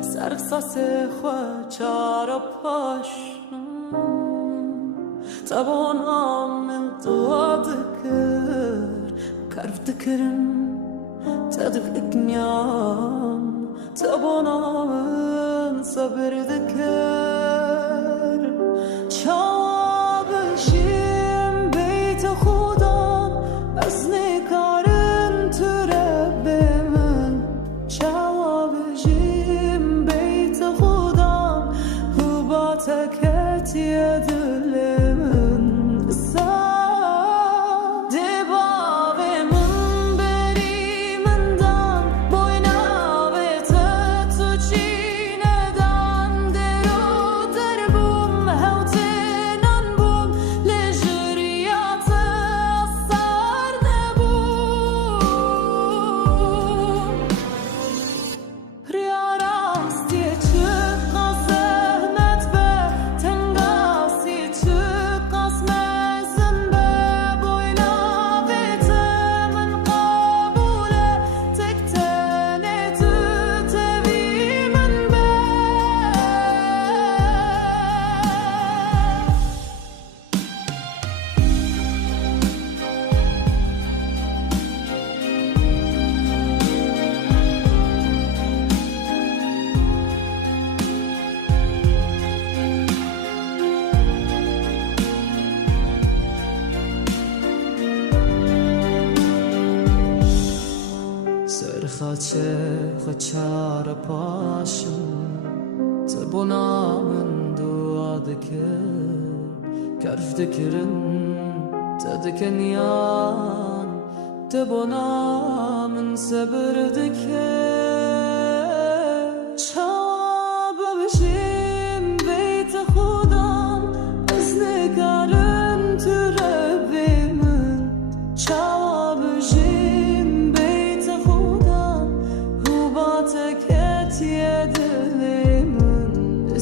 سرخصاص خواه چارا پاش تبانم من دعا دکر کرف دکرم تدق اکنیام تبانم من صبر دکر چابشیم بیت خودم از نکارن تو رب من چابشیم بیت خودم هو با تکت دل من خاچه خچار پاشم تبونا من دعا دکر کرف دکرن تدکنیان تبونا من صبر دکر چاب بشیم بیت خودم از نگارن تو رب من چاب بشیم بیت خودم تکت دل من